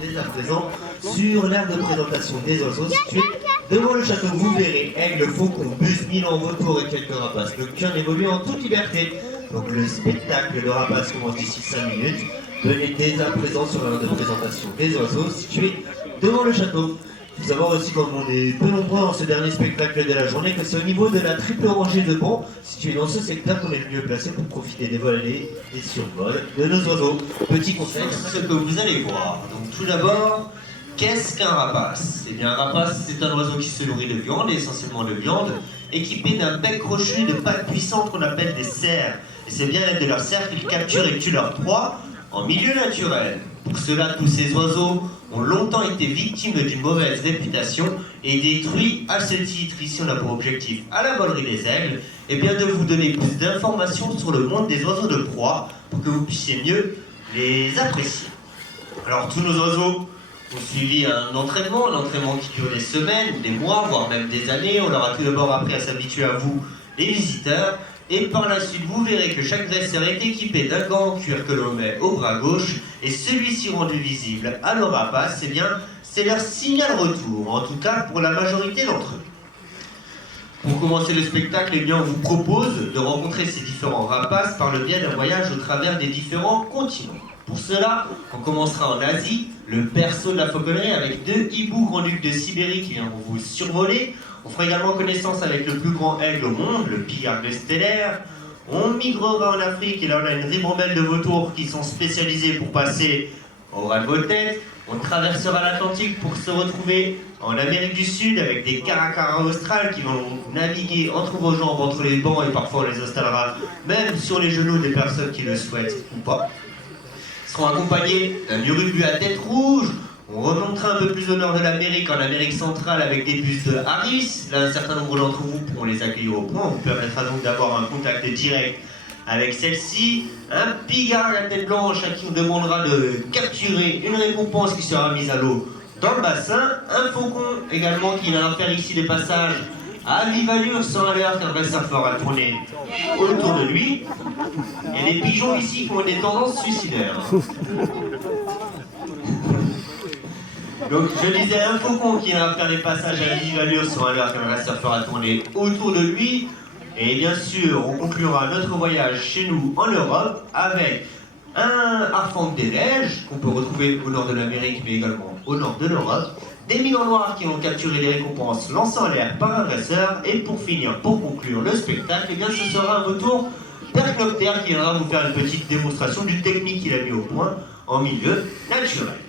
Dès à présent, sur l'aire de présentation des oiseaux situé devant le château, vous verrez aigle, faucon, buse, milan, vautour et quelques rapaces nocturnes évoluent en toute liberté. Donc le spectacle de rapaces commence d'ici 5 minutes. Venez dès à présent sur l'aire de présentation des oiseaux situé devant le château. Il faut savoir aussi, comme on est peu nombreux en ce dernier spectacle de la journée, que c'est au niveau de la triple rangée de bancs située dans ce secteur qu'on est le mieux placé pour profiter des vols et des survols de nos oiseaux. Petit conseil, ce que vous allez voir. Donc tout d'abord, qu'est-ce qu'un rapace? Eh bien un rapace, c'est un oiseau qui se nourrit de viande, essentiellement de viande, équipé d'un bec crochu de pattes puissantes qu'on appelle des cerfs. Et c'est bien l'aide de leurs cerfs qu'ils capturent et tuent leur proie en milieu naturel. Pour cela, tous ces oiseaux ont longtemps été victimes d'une mauvaise réputation et détruits. À ce titre, ici on a pour objectif, à la Volerie des Aigles, eh bien de vous donner plus d'informations sur le monde des oiseaux de proie pour que vous puissiez mieux les apprécier. Alors tous nos oiseaux ont suivi un entraînement qui dure des semaines, des mois, voire même des années. On leur a tout d'abord appris à s'habituer à vous, les visiteurs. Et par la suite, vous verrez que chaque dresseur est équipé d'un gant en cuir que l'on met au bras gauche, et celui-ci rendu visible à nos rapaces, eh bien, c'est leur signal retour, en tout cas pour la majorité d'entre eux. Pour commencer le spectacle, eh bien, on vous propose de rencontrer ces différents rapaces par le biais d'un voyage au travers des différents continents. Pour cela, on commencera en Asie, le berceau de la fauconnerie, avec 2 hiboux grand-ducs de Sibérie qui viendront vous survoler. On fera également connaissance avec le plus grand aigle au monde, le pigargue stellaire. On migrera en Afrique et là on a une ribambelle de vautours qui sont spécialisés pour passer au ras de vos têtes. On traversera l'Atlantique pour se retrouver en Amérique du Sud avec des caracaras australes qui vont naviguer entre vos jambes, entre les bancs, et parfois on les installera même sur les genoux des personnes qui le souhaitent ou pas. Ils seront accompagnés d'un urubu à tête rouge. On remontera un peu plus au nord de l'Amérique, en Amérique centrale, avec des bustes de Harris. Là, un certain nombre d'entre vous pourront les accueillir au point. On vous permettra donc d'avoir un contact direct avec celle-ci. Un pigargue à tête blanche à qui on demandera de capturer une récompense qui sera mise à l'eau dans le bassin. Un faucon également qui va faire ici des passages à vive allure, sans à l'heure qu'un dresseur fera tourner autour de lui. Et les pigeons ici qui ont des tendances suicidaires. Donc je disais un faucon qui va faire des passages à vive allure sur un leurre qu'un dresseur fera tourner autour de lui. Et bien sûr, on conclura notre voyage chez nous en Europe avec un harfang des neiges qu'on peut retrouver au nord de l'Amérique mais également au nord de l'Europe. Des milans noirs qui ont capturé des récompenses lancées en l'air par un dresseur. Et pour finir, pour conclure le spectacle, eh bien ce sera un retour percnoctaire qui viendra vous faire une petite démonstration d'une technique qu'il a mis au point en milieu naturel.